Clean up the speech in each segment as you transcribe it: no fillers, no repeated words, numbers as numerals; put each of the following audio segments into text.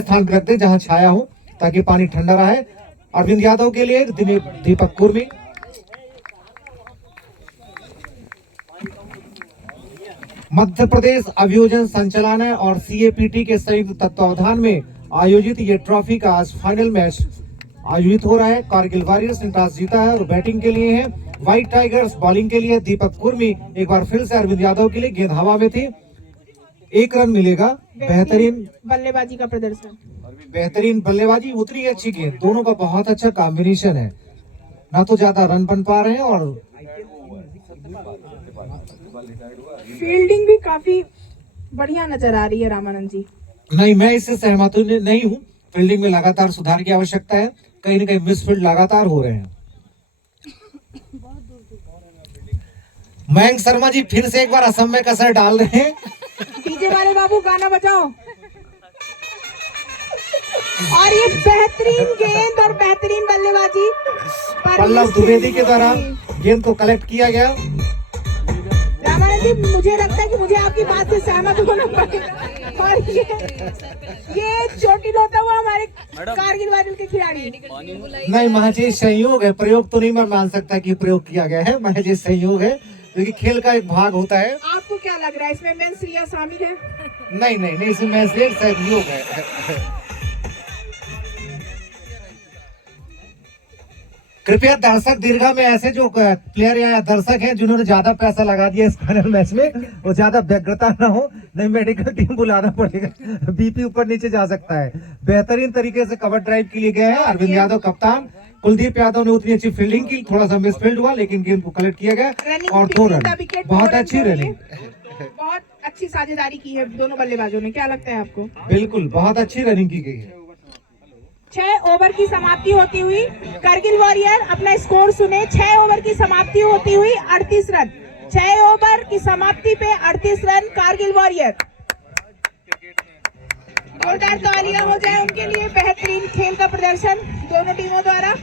स्थान पर रख दे जहां छाया हो ताकि पानी ठंडा रहे। अरविंद यादव के लिए दीपक कुर्मी। मध्य प्रदेश अभियोजन संचालनालय और सीएपीटी के संयुक्त तत्वावधान में आयोजित ये ट्रॉफी का आज फाइनल मैच आयोजित हो रहा है। कारगिल वॉरियर्स ने टॉस जीता है और बैटिंग के लिए है। व्हाइट टाइगर्स बॉलिंग के लिए दीपक कुर्मी। एक बार फिर से अरविंद यादव के लिए गेंद हवा में थी, 1 रन मिलेगा। बेहतरीन बल्लेबाजी का प्रदर्शन, बेहतरीन बल्लेबाजी, उतनी अच्छी गेंद, दोनों का बहुत अच्छा कॉम्बिनेशन है। ना तो ज्यादा रन बन पा रहे हैं और फील्डिंग भी काफी बढ़िया नजर आ रही है रामानंद जी। नहीं, मैं इससे सहमत नहीं हूँ। फील्डिंग में लगातार सुधार की आवश्यकता है। कहीं न कहीं मिसफील्ड लगातार हो रहे हैं। मयंक शर्मा जी फिर से एक बार असम में कसर डाल रहे हैं। डीजे वाले बाबू गाना बजाओ। और ये बेहतरीन गेंद और बेहतरीन बल्लेबाजी पल्लव द्विवेदी के द्वारा गेंद को कलेक्ट किया गया। रामानंद जी, मुझे लगता है कि मुझे आपकी बात से सहमत होना पड़ेगा। और ये चोटिल होता हुआ हमारे कारगिल वॉरियर्स के खिलाड़ी। नहीं, महज संयोग है, प्रयोग तो नहीं मैं मान सकता कि प्रयोग किया गया है। महज संयोग है क्योंकि खेल का एक भाग होता है। आपको क्या लग रहा है, इसमें मेंस रिया शामिल है? नहीं, इसमें सहयोग है। कृपया दर्शक दीर्घा में ऐसे जो प्लेयर या दर्शक हैं जिन्होंने ज्यादा पैसा लगा दिया इस फाइनल मैच में, वो ज्यादा व्यग्रता ना हो, नहीं मेडिकल टीम बुलाना पड़ेगा। बीपी ऊपर नीचे जा सकता है। बेहतरीन तरीके से कवर ड्राइव के लिए गए हैं अरविंद यादव कप्तान। कुलदीप यादव ने उतनी अच्छी फील्डिंग की, थोड़ा सा मिसफील्ड हुआ लेकिन गेंद को कलेक्ट किया गया और 2 रन। बहुत अच्छी रनिंग, बहुत अच्छी साझेदारी की है दोनों बल्लेबाजों ने। क्या लगता है आपको? बिल्कुल, बहुत अच्छी रनिंग की गई है। 6 ओवर की समाप्ति होती हुई कारगिल वॉरियर अपना स्कोर सुने। 6 ओवर की समाप्ति होती हुई 38 रन। 6 ओवर की समाप्ति पे 38 रन कारगिल वॉरियर। जोरदार तालियां हो जाए उनके लिए। बेहतरीन खेल का प्रदर्शन दोनों टीमों द्वारा। क्या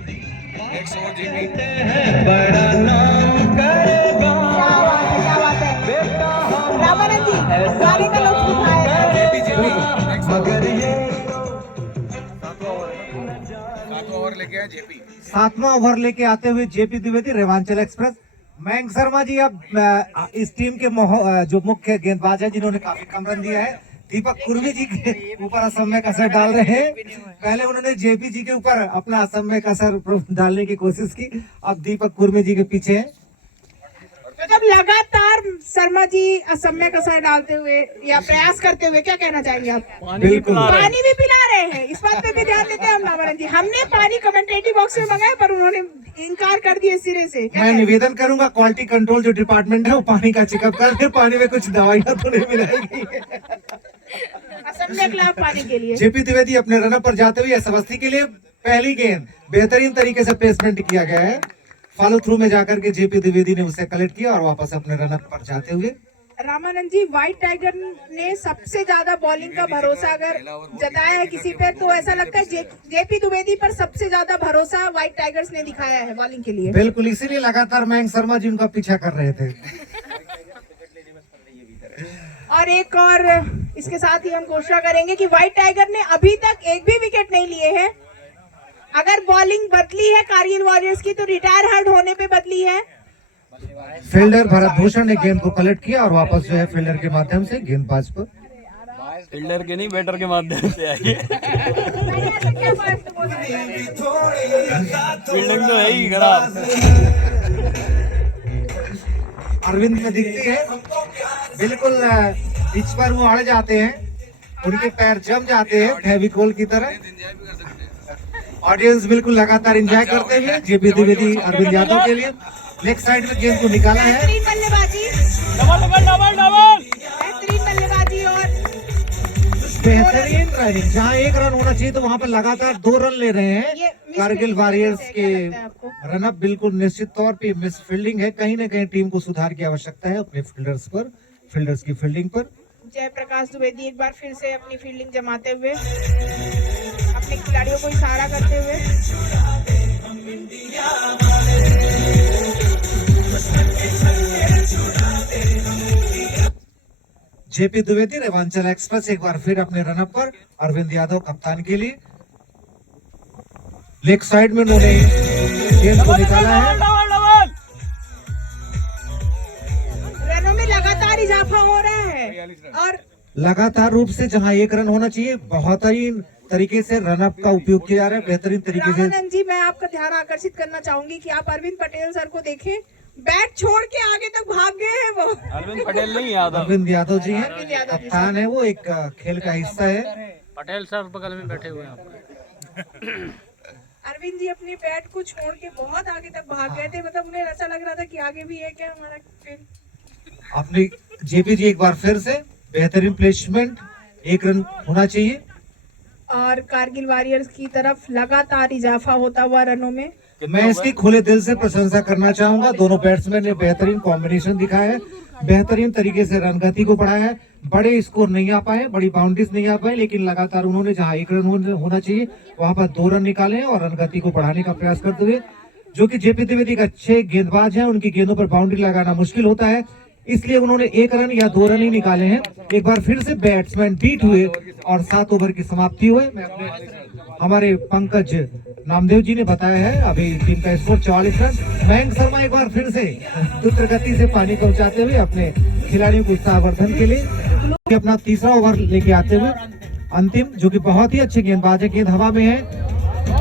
बात है रामानंद जी, गाने का लुत्फ उठाए। सातवां ओवर लेके आते हुए जेपी द्विवेदी, रेवांचल एक्सप्रेस। मयंक शर्मा जी अब इस टीम के जो मुख्य गेंदबाज हैं जिन्होंने काफी कम रन दिया है, दीपक कुर्मी जी के ऊपर असम में कसर डाल रहे हैं। पहले उन्होंने जेपी जी के ऊपर अपना असम में कसर डालने की कोशिश की, अब दीपक कुर्मी जी के पीछे है। मतलब लगातार शर्मा जी असम में कसर डालते हुए या प्रयास करते हुए, क्या कहना चाहेंगे आप? बिल्कुल, पानी भी पिला रहे हैं, इस बात पे भी ध्यान देते हैं हम रामानंद जी। हमने पानी कमेंटेटिव बॉक्स में मंगाया पर उन्होंने इनकार कर दिया सिरे से। मैं निवेदन करूंगा क्वालिटी कंट्रोल जो डिपार्टमेंट है वो पानी का चेकअप कर दे। पानी में कुछ दवाइयां तो नहीं मिलाएगी। असम के खिलाफ पानी के लिए जेपी द्विवेदी अपने रनअप पर जाते हुए एस के लिए पहली गेंद बेहतरीन तरीके से प्लेसमेंट किया गया है। फॉलो थ्रू में जाकर के जेपी द्विवेदी ने उसे कलेक्ट किया और वापस अपने रनअप पर जाते हुए। रामानंद जी, व्हाइट टाइगर ने सबसे ज्यादा बॉलिंग का भरोसा अगर जताया है किसी पे, तो ऐसा लगता है जेपी द्विवेदी पर सबसे ज्यादा भरोसा व्हाइट टाइगर्स ने दिखाया है बॉलिंग के लिए। बिल्कुल, इसीलिए लगातार मयंक शर्मा जी उनका पीछा कर रहे थे। और एक और इसके साथ ही हम घोषणा करेंगे कि व्हाइट टाइगर ने अभी तक एक भी विकेट नहीं लिए हैं। अगर बॉलिंग बदली है कारगिल वॉरियर्स की तो रिटायर हर्ड होने पे बदली है। फील्डर भरत भूषण ने गेंद को कलेक्ट किया और वापस जो है फील्डर के माध्यम से गेंदबाज पर, फील्डर के नहीं बैटर के माध्यम से आई है। फील्डिंग तो है ही खराब। अरविंद में दिखती है बिल्कुल, पिच पर वो अड़ जाते हैं, उनके पैर जम जाते हैं फेविकोल की तरह। ऑडियंस बिल्कुल लगातार एंजॉय करते हुए जेपी द्विवेदी अरविंद यादव के लिए लेग साइड में गेंद को निकाला है। बेहतरीन बल्लेबाजी, बेहतरीन बल्लेबाजी और बेहतरीन रनिंग। जहां 1 रन होना चाहिए तो वहां पर लगातार 2 रन ले रहे हैं कारगिल वॉरियर्स के। रनअप बिल्कुल निश्चित तौर पे मिस फील्डिंग है। कहीं ना कहीं टीम को सुधार की आवश्यकता है अपने फील्डर्स की फील्डिंग पर। जयप्रकाश द्विवेदी एक बार फिर से अपनी फील्डिंग जमाते हुए, अपने खिलाड़ियों को इशारा करते हुए। जेपी द्विवेदी रेवांचल एक्सप्रेस एक बार फिर अपने रनअप पर। अरविंद यादव कप्तान के लिए लेग साइड में उन्होंने गेंद को निकाला है। रनों में लगातार इजाफा हो रहा है और लगातार रूप से जहां एक रन होना चाहिए, बहुत ही तरीके से रनअप का उपयोग किया जा रहा है, बेहतरीन तरीके से। रामानंद जी, मैं आपका ध्यान आकर्षित करना चाहूंगी कि आप अरविंद पटेल सर को देखें, बैट छोड़ के आगे तक भाग गए हैं वो। अरविंद पटेल नहीं, यादव। अरविंद यादव जी हैं, अरविंद यादव जी। कप्तान है वो, एक खेल का हिस्सा है। पटेल सर बगल में बैठे हुए हैं। अरविंद जी अपनी बैट को छोड़ के बहुत आगे तक भाग गए थे, मतलब उन्हें ऐसा लग रहा था कि आगे भी है क्या हमारा फील्ड। अपनी जेपी जी एक बार फिर से बेहतरीन प्लेसमेंट, एक रन होना चाहिए। और कारगिल वॉरियर्स की तरफ लगातार इजाफा होता हुआ रनों में। मैं इसकी खुले दिल से प्रशंसा करना चाहूंगा। दोनों बैट्समैन ने बेहतरीन कॉम्बिनेशन दिखाया है, बेहतरीन तरीके से रन गति को बढ़ाया है। बड़े स्कोर नहीं आ पाए, बड़ी बाउंड्रीज नहीं आ पाए, लेकिन लगातार उन्होंने जहां एक रन होना चाहिए वहां पर 2 रन निकाले और रन गति को बढ़ाने का प्रयास करते हुए, जो कि जेपी द्विवेदी का अच्छे गेंदबाज हैं, उनकी गेंदों पर बाउंड्री लगाना मुश्किल होता है, इसलिए उन्होंने 1 रन या 2 रन ही निकाले हैं। एक बार फिर से बैट्समैन बीट हुए और 7 ओवर की समाप्ति हुई। हमारे पंकज नामदेव जी ने बताया है अभी टीम का स्कोर 44 रन। मयंक शर्मा एक बार फिर से द्रुत गति से पानी पहुंचाते हुए अपने खिलाड़ियों को उत्साहवर्धन के लिए अपना तीसरा ओवर लेके आते हुए अंतिम, जो कि बहुत ही अच्छे गेंदबाज है, गेंद हवा में है,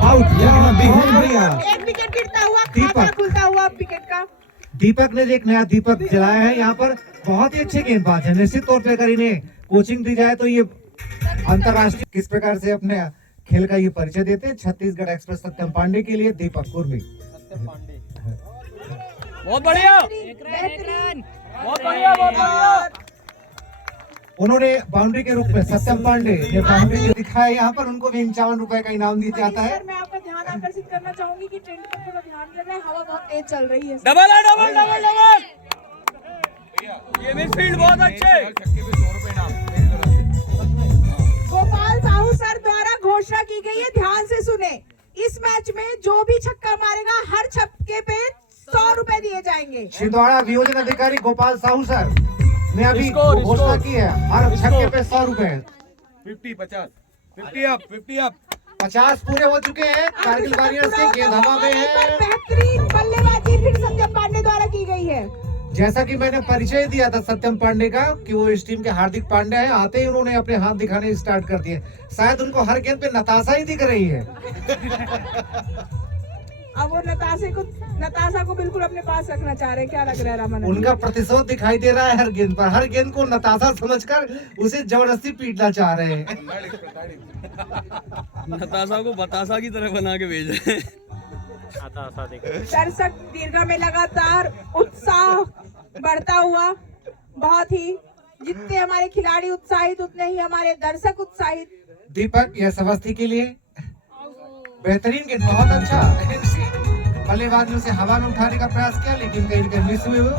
आउट। बहुत बढ़िया, एक विकेट गिरता हुआ, दीपक। खाता खुलता हुआ विकेट का। दीपक ने एक नया दीपक जलाया है यहाँ पर। बहुत ही अच्छे गेंदबाज है, निश्चित तौर पे अगर इन्हें कोचिंग दी जाए तो ये अंतरराष्ट्रीय किस प्रकार से अपने खेल का ये परिचय देते हैं। छत्तीसगढ़ एक्सप्रेस सत्यम पांडे के लिए दीपक कुर्मी। बहुत बढ़िया, बेहतरीन। बहुत बढ़िया, बहुत बढ़िया। उन्होंने बाउंड्री के रूप में सत्यम पांडे ने बाउंड्री दिखाया यहाँ पर, उनको भी 51 रुपए का इनाम दिया जाता है। सर, मैं आपका ध्यान आकर्षित करना चाहूंगी कि ट्रेंड पर थोड़ा ध्यान देना है, हवा बहुत तेज चल रही है। डबल है, डबल डबल डबल। ये भी फील्ड बहुत अच्छे। गोपाल साहू सर द्वारा घोषणा की गई है, ध्यान से सुने। इस मैच में जो भी छक्का मारेगा हर छक्के पे 100 रुपए दिए जाएंगे। छिंदवाड़ा वियोजन अधिकारी गोपाल साहू सर ने अभी स्कोर, घोषणा स्कोर। की है, हर छक्के पे 100 रुपए। 50 50 50 अप 50 पूरे हो चुके हैं। कारगिल वॉरियर्स के गेंद हवा में है। बेहतरीन बल्लेबाजी फिर सत्यम पांडे द्वारा की गई है। जैसा कि मैंने परिचय दिया था सत्यम पांडे का कि वो इस टीम के हार्दिक पांडे हैं, आते ही उन्होंने अपने हाथ दिखाने स्टार्ट कर दिए। शायद उनको हर गेंद पे नताशा ही दिख रही है। अब वो नताशा को बिल्कुल अपने पास रखना चाह रहे हैं, क्या लग रहा है रामानंद? उनका प्रतिशोध दिखाई दे रहा है हर गेंद पर। हर गेंद को नताशा समझकर उसे जबरदस्ती पीटना चाह रहे हैं। नताशा को बताशा की तरह बना के भेजे। दर्शक दीर्घा में लगातार उत्साह बढ़ता हुआ, बहुत ही, जितने हमारे खिलाड़ी उत्साहित उतने ही हमारे दर्शक उत्साहित। दीपक यह अवस्थी के लिए बेहतरीन गेंद, बहुत अच्छा। बल्लेबाज ने उसे हवा में उठाने का प्रयास किया, लेकिन कहीं कहीं मिस हुए वो।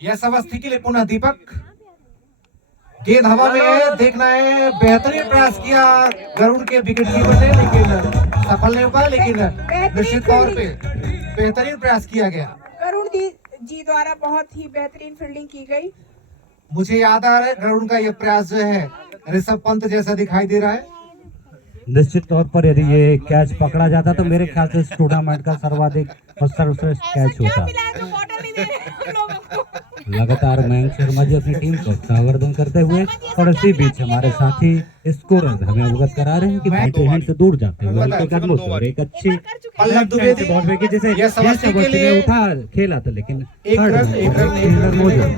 यह अवस्थी के लिए पुनः दीपक, गेंद हवा में है, देखना है। बेहतरीन प्रयास किया गरुड़ के विकेट कीपर ने, लेकिन सफल नहीं हो पाया। लेकिन निश्चित तौर पे बेहतरीन प्रयास किया गया। करुण जी द्वारा बहुत ही बेहतरीन फील्डिंग की गई। मुझे याद आ रहा है गरुड़ का यह प्रयास जो है ऋषभ पंत जैसा दिखाई दे रहा है। निश्चित तौर पर यदि ये कैच पकड़ा जाता तो मेरे ख्याल से इस टूर्नामेंट का सर्वाधिक और सर्वश्रेष्ठ कैच होता। लगातार मयंक शर्मा जी अपनी टीम को उत्साहवर्धन करते हुए और इसी बीच हमारे साथी स्कोरर हमें अवगत करा रहे हैं कि फाइटर हैंड से दूर जाते हुए हल्के कदमों से और एक अच्छी पल्लव द्विवेदी बॉल फेंकी, जैसे यह समझने के लिए उठा खेला था, लेकिन एक रन मौजूद।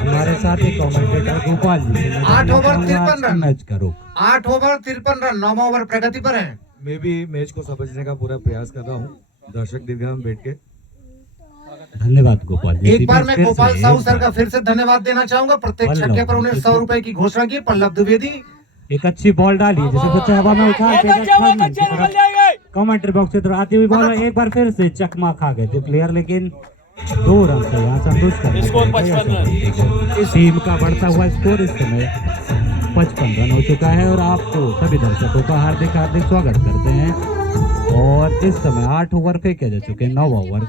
हमारे साथ ही commentator Gopal ji 8 over 53 run, match करो 8 ओवर 53 रन, 9वां ओवर प्रगति पर है। मैं भी मैच को समझने का पूरा प्रयास कर रहा हूँ, दर्शक दीर्घा में बैठ के। धन्यवाद गोपाल जी। एक बार मैं गोपाल साहू सर का फिर से धन्यवाद देना चाहूंगा। प्रत्येक छक्के पर उन्हें 100 रुपए की घोषणा की। पल्लव द्विवेदी एक अच्छी बॉल डाली, जैसे बच्चा हवा में उठा कमेंट्री बॉक्स की तरफ आती हुई बॉल एक बार फिर से चकमा खा गए थे प्लेयर, लेकिन 2 रन से यहाँ संतुष्ट स्कोर 55 रन। टीम का बढ़ता हुआ स्कोर इस समय 55 रन हो चुका है और आपको सभी दर्शकों का हार्दिक हार्दिक स्वागत करते हैं। और इस समय 8 ओवर फेंके जा चुके हैं। 9 ओवर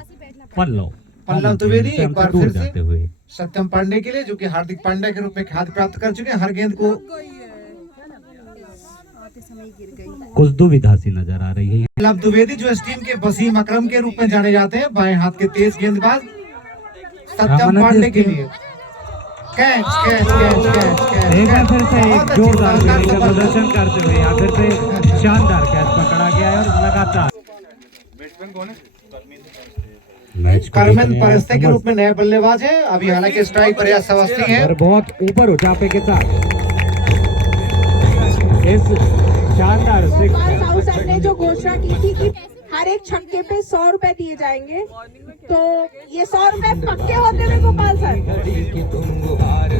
पल्लव द्विवेदी एक बार दूर फिर जाते से हुए। सत्यम पांडे के लिए, जो कि हार्दिक पांड्या के रूप में ख्याति प्राप्त कर चुके हैं। हर गेंद को कुछ दुविधा सी नजर आ रही है। पल्लव द्विवेदी जो इस टीम के वसीम अकरम के रूप में जाने जाते हैं, बाएं हाथ के तेज गेंदबाज। सत्यम पांडे के लिए catch catch catch catch catch एक बार फिर से बहुत एक अच्छी जोरदार शानदार फील्डिंग का सफलता। प्रदर्शन करते हुए यहाँ फिर से शानदार कैच पकड़ा गया है और लगातार मैच को करमन देखने परस्ते के समझ- रूप में नए बल्लेबाज हैं। अभी हालांकि स्ट्राइक पर यश अवस्थी है। और बहुत ऊपर उठापे के साथ इस शानदार गोपाल साहू सर ने जो घोषणा की थी कि हर एक छक्के पे 100 रुपए दिए जाएंगे, तो ये 100 रुपए पक्के होते हुए गोपाल सर,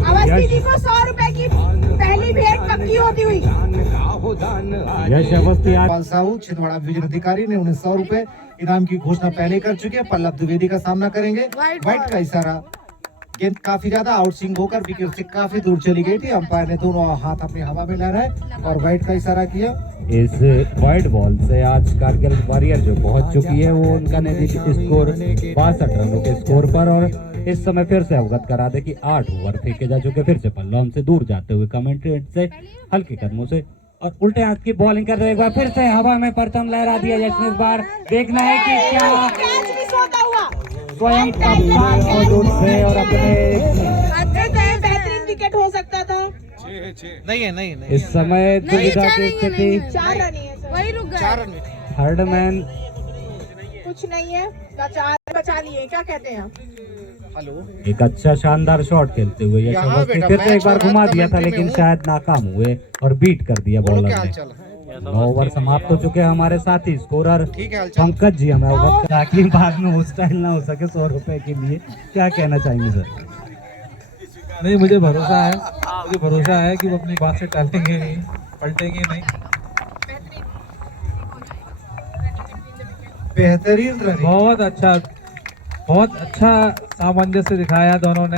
अवस्थी जी को 100 रुपए की पहली भेंट पक्की होती हुई। यश अवस्थी आज गोपाल साहू छिंदवाड़ा डिवीजन अधिकारी ने उन्हें 100 रुपए इनाम की घोषणा पहले कर चुके हैं। पल्लव द्विवेदी का सामना करेंगे। वाइट का इशारा, गेंद काफी ज्यादा आउटस्विंग होकर विकेट से काफी दूर चली गई थी। अंपायर ने दोनों हाथ अपनी हवा में लहराए और वाइट का इशारा किया। इस वाइड बॉल से आज कारगिल वॉरियर जो पहुंच चुकी है वो उनका निजी स्कोर 62 रनों के स्कोर पर। और इस समय फिर से अवगत करा दे कि 8 ओवर फेंके जा चुके। फिर से पल्लव हमसे दूर जाते हुए कमेंटेट से हल्के कदमों से और उल्टे हाथ की बॉलिंग कर रहे। एक बार फिर से हवा में परचम लहरा दिया जिसने इस बार देखना है कि क्या कैच मिस होता हुआ स्वयं कप्तान मौजूद थे और अपने बेहतरीन विकेट हो सकता था। इस समय दुविधा की स्थिति। 4 रन ही है सर, वही रुक गए। थर्ड मैन कुछ नहीं है, 4 बचा लिए। क्या कहते हैं आप? एक अच्छा शानदार शॉट खेलते हुए यश यहाँ अवस्थी बेटा फिर से एक बार मैच घुमा हो रहा दिया है, था कमेंट्री लेकिन में शायद नाकाम हुए और बीट कर दिया बॉलर क्या ने। हालचाल है? 9 ओवर समाप्त हो चुके हैं। हमारे साथी स्कोरर ठीक है हालचाल। पंकज जी हमें अवगत करा ताकि बाद में वो स्टाइल ना हो सके 100 रुपए के लिए। क्या कहना चाहेंगे सर? नहीं, मुझे भरोसा है कि वो अपनी बात से टालेंगे नहीं, पलटेंगे नहीं। बेहतरीन रनिंग। बहुत अच्छा सामंजस्य दिखाया दोनों ने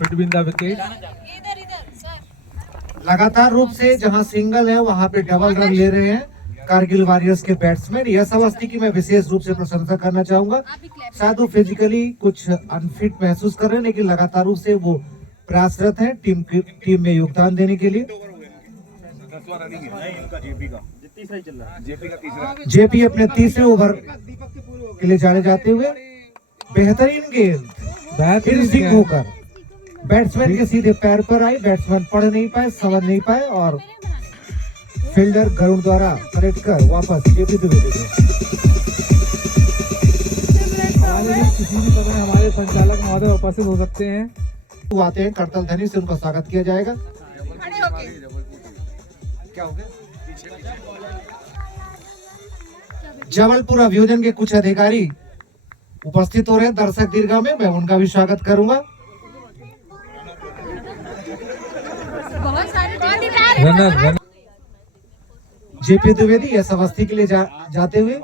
बिटवीन द विकेट। लगातार रूप से जहां सिंगल है वहां पे डबल रन ले रहे हैं कारगिल वॉरियर्स के बैट्समैन। यश अवस्थी की मैं विशेष रूप से प्रशंसा करना चाहूंगा। शायद वो फिजिकली कुछ अनफिट महसूस कर रहे हैं, लेकिन लगातार रूप से वो प्रयासरत हैं टीम में योगदान देने के लिए। जेपी अपने तीसरे ओवर के लिए जाने जाते हुए बेहतरीन गेंद फिर स्विंग होकर बैट्समैन के सीधे पैर पर आई। बैट्समैन पढ़ नहीं पाए, समझ नहीं पाए और फील्डर गरुड़ द्वारा पलट कर वापस जेपी द्विवेदी को। किसी भी समय हमारे संचालक महोदय उपस्थित हो सकते हैं। वो आते हैं, करतल ध्वनि से उनका स्वागत किया जाएगा। क्या हो गया? जबलपुर अभियोजन के कुछ अधिकारी उपस्थित हो रहे हैं दर्शक दीर्घा में, मैं उनका भी स्वागत करूंगा। रनर जेपी द्विवेदी यश अवस्थी के लिए जाते हुए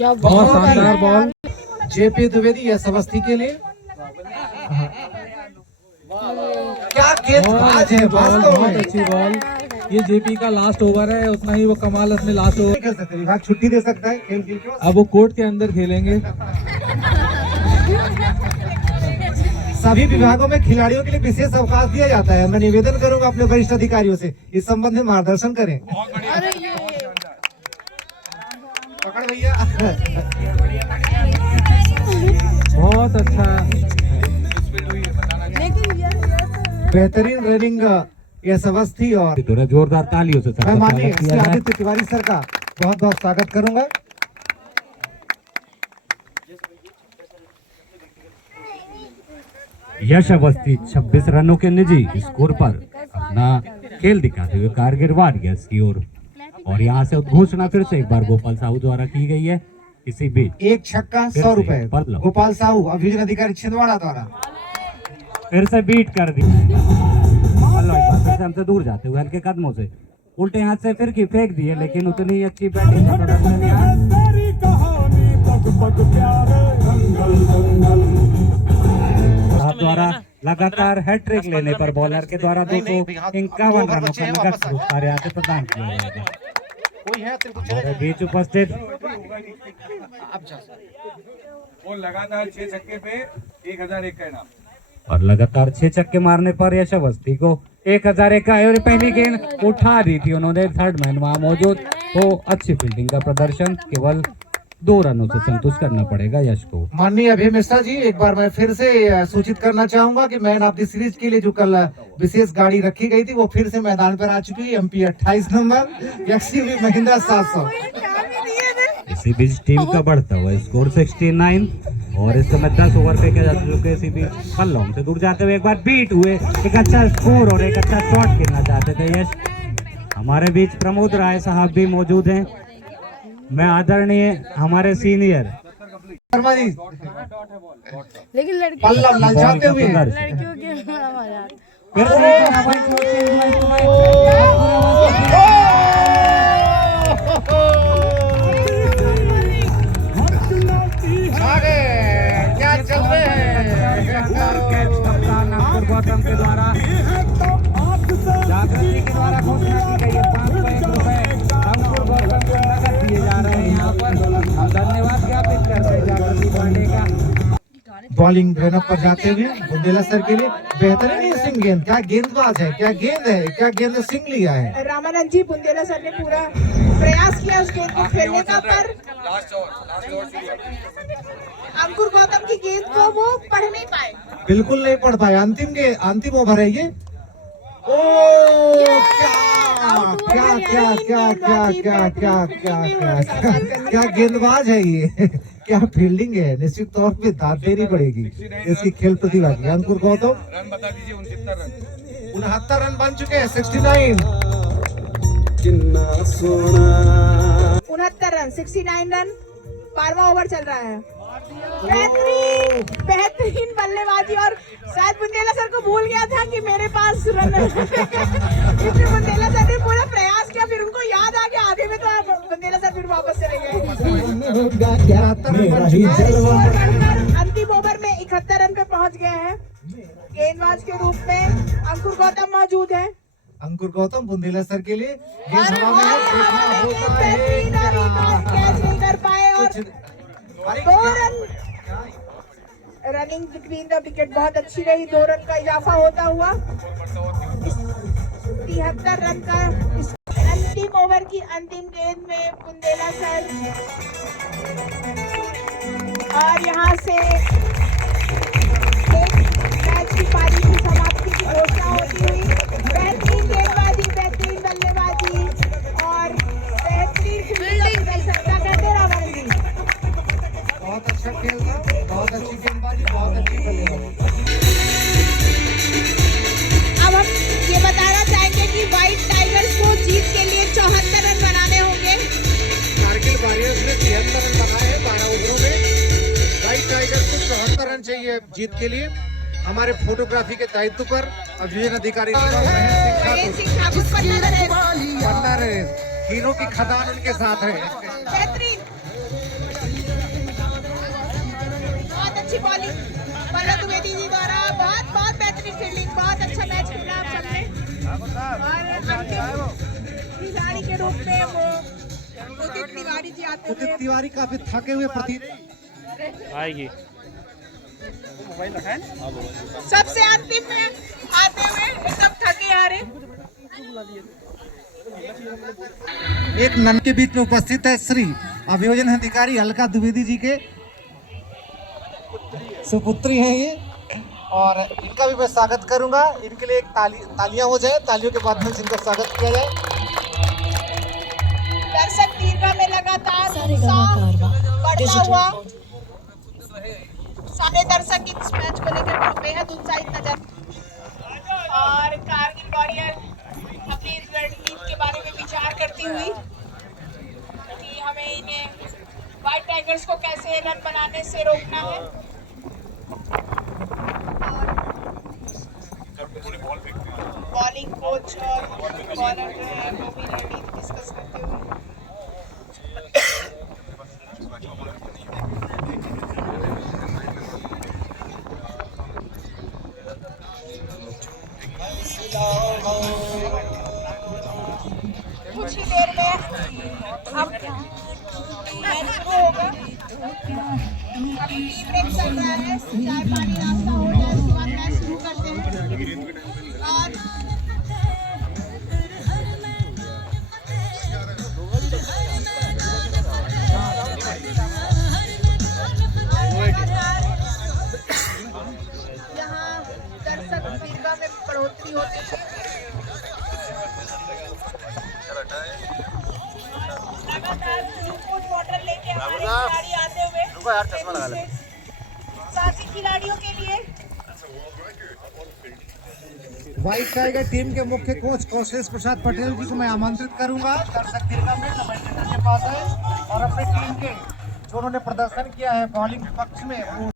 बहुत शानदार बॉल। जेपी द्विवेदी यश अवस्थी के लिए क्या गेंदबाज है वास्तव बहुत में। अच्छी बॉल। ये जेपी का लास्ट ओवर है, उतना ही वो कमाल अपने लास्ट ओवर। खेल सकते हैं, विभाग छुट्टी दे सकता है खेल के। अब वो कोर्ट के अंदर खेलेंगे। सभी विभागों में खिलाड़ियों के लिए विशेष अवकाश दिया जाता है। मैं निवेदन करूंगा अपने वरिष्ठ अधिकारियों से इस संबंध में मार्गदर्शन करें। पकड़ भैया। बहुत अच्छा बेहतरीन रनिंग यश अवस्थी और थोड़ा जोरदार तालियों से मैं सबका माननीय स्वागत श्री किया जाए। आदित्य तिवारी सर का बहुत बहुत स्वागत करूंगा। यश अवस्थी 26 रनों के निजी स्कोर पर अपना खेल दिखाते हुए कारगिल वॉरियर्स की ओर। और यहाँ से घोषणा फिर से एक बार गोपाल साहू द्वारा की गई है। इसी बीच एक छक्का 100 रुपए गोपाल साहू अभियोजन अधिकारी छिंदवाड़ा द्वारा। फिर से बीट कर दी। पल्लव एक बार फिर से हमसे दूर जाते हुए हल्के कदमों से उल्टे हाथ से फिर की फेंक दिए, लेकिन उतनी ही अच्छी बैटिंग का प्रदर्शन यहाँ द्वारा लगातार हैट्रिक लेने पर बॉलर के द्वारा 251 रनों का नगद पुरस्कार यहाँ से प्रदान किया जाएगा। कोई है तेरे को हमारे बीच उपस्थित और लगातार 6 छक्के पे 1001 का इनाम। और लगातार 6 छक्के मारने पर यश अवस्थी को 1001 का, और पहली गेंद उठा दी थी उन्होंने, थर्ड मैन वहां मौजूद, तो अच्छी फील्डिंग का प्रदर्शन, केवल 2 रनों से संतुष्ट करना पड़ेगा यश को। माननीय अभय मिश्रा जी, एक बार मैं फिर से सूचित करना चाहूंगा कि मैन ऑफ द सीरीज के लिए जो कल विशेष गाड़ी रखी गई थी वो फिर से मैदान पर आ चुकी है। MP 28 number XUV Mahindra 700। इसी बीच टीम का बढ़ता हुआ स्कोर 69, और इस समय 10 ओवर फेंके जा चुके। इसी बीच पल्लों से दूर जाते हुए एक बार बीट हुए, एक अच्छा स्कोर और एक अच्छा शॉट खेलना चाहते थे यश। हमारे बीच प्रमोद राय साहब भी मौजूद हैं, मैं आदरणीय हमारे सीनियर शर्मा जी लेकिन लड़की पल्लव ललचाते हुए लड़कियों के बड़ा मजा आता है। फिर से एक हवाई चोट से आगे क्या चल रहे हैं। गौतम के द्वारा जागृति के द्वारा घोषणा की गई है 501 रुपए अंकुर गौतम को नकद दिए जा रहे हैं। यहाँ पर हम धन्यवाद ज्ञापित करते हैं जागृति पांडे का। बॉलिंग रनअप पर जाते हुए बुंदेला सर के लिए बेहतरीन स्विंग गेंद, क्या गेंदबाज है, क्या गेंद है, क्या गेंद स्विंग लिया है। रामानंद जी, बुंदेला सर ने पूरा प्रयास किया उस गेंद को खेलने का, पर अंकुर गौतम की गेंद को वो पढ़ नहीं पाए। बिल्कुल नहीं पढ़ पाए। अंतिम ओवर है ये। ओ क्या क्या क्या क्या क्या क्या क्या क्या क्या गेंदबाज है ये। क्या फील्डिंग है। निश्चित तौर पे दाद देनी पड़ेगी इसकी खेल प्रतिभा की। अंकुर गौतम रन बता दीजिए। 69 रन बन चुके हैं। 69 69 रन, 69 रन, 12वां ओवर चल रहा है। बेहतरीन बल्लेबाजी, और शायद बुंदेला सर को भूल गया था कि मेरे पास रन है। इसलिए बुंदेला सर ने पूरा प्रयास किया, फिर उनको याद आ गया आधे में, तो बुंदेला सर फिर वापस चले गए। अंतिम ओवर में 71 रन पे पहुंच गए हैं। गेंदबाज के रूप में अंकुर गौतम मौजूद है। अंकुर गौतम बुंदेला सर के लिए और कैच नहीं कर पाए, और 2 run running between the wicket बहुत अच्छी रही। 2 रन का इजाफा होता हुआ 73 रन का अंतिम ओवर की अंतिम गेंद में बुंदेला सर, और यहाँ से एक मैच की पारी की समाप्ति की घोषणा होती हुई। बेहतरीन गेंदबाजी, बेहतरीन बल्लेबाजी और बेहतरीन फील्डिंग कर सकता कहते रामानंद जी। बहुत अच्छा खेल था, बहुत अच्छी गेंदबाजी, बहुत अच्छी बल्लेबाजी। अब हम ये बताना चाहेंगे कि व्हाइट टाइगर्स को जीत के लिए 74 रन बनाने होंगे। कारगिल वॉरियर्स ने 73 रन बनाए हैं 12 ओवरों में। व्हाइट टाइगर्स को 74 रन चाहिए जीत के लिए। हमारे फोटोग्राफी के दायित्व पर अभियान अधिकारी महेंद्र सिंह ठाकुर पन्ना रहे, हीरो की खदान उनके साथ है। बेहतरीन, बहुत अच्छी बॉलिंग पल्लव द्विवेदी जी द्वारा, बहुत बहुत बेहतरीन फील्डिंग, बहुत अच्छा मैच खेला आप सबने। और अंतिम खिलाड़ी के रूप में वो उदित तिवारी जी आते उदित हुए। तिवारी काफी थके हुए प्रतीत आएगी। सबसे अंतिम में आते हुए एकदम थके हारे। एक नन के बीच में उपस्थित है श्री अभियोजन अधिकारी अलका द्विवेदी जी के सुपुत्री हैं ये, और इनका भी मैं स्वागत करूंगा। इनके लिए एक तालियां हो जाए, तालियों के माध्यम से इनका स्वागत किया जाए। दर्शक दीर्घा में लगातार उत्साह बढ़ता हुआ, सारे दर्शक इस मैच को लेकर बेहद उत्साहित नजर। और कारगिल वॉरियर अपनी इस रणनीति के बारे में विचार करती हुई कि हमें इन्हें व्हाइट टाइगर्स को कैसे रन बनाने से रोकना है। बॉलिंग कोच और बॉलर जो है वो भी रणनीति डिस्कस करते हुए। कुछ ही देर में अब मैच शुरू होगा। अभी ब्रेक चल रहा है, चाय पानी नाश्ता हो जाए उसके बाद मैच शुरू करते हैं। और यहाँ दर्शक दीर्घा में बढ़ोतरी होती है। लगातार ग्लूकोज वाटर लेके हमारे खिलाड़ी आते हुए साथी खिलाड़ियों के लिए व्हाइट टाइगर टीम के मुख्य कोच कौशलेश प्रसाद पटेल जी को मैं आमंत्रित करूंगा दर्शक दीर्घा में कमेंटेटर के पास है और अपनी टीम के जो उन्होंने प्रदर्शन किया है बॉलिंग पक्ष में वो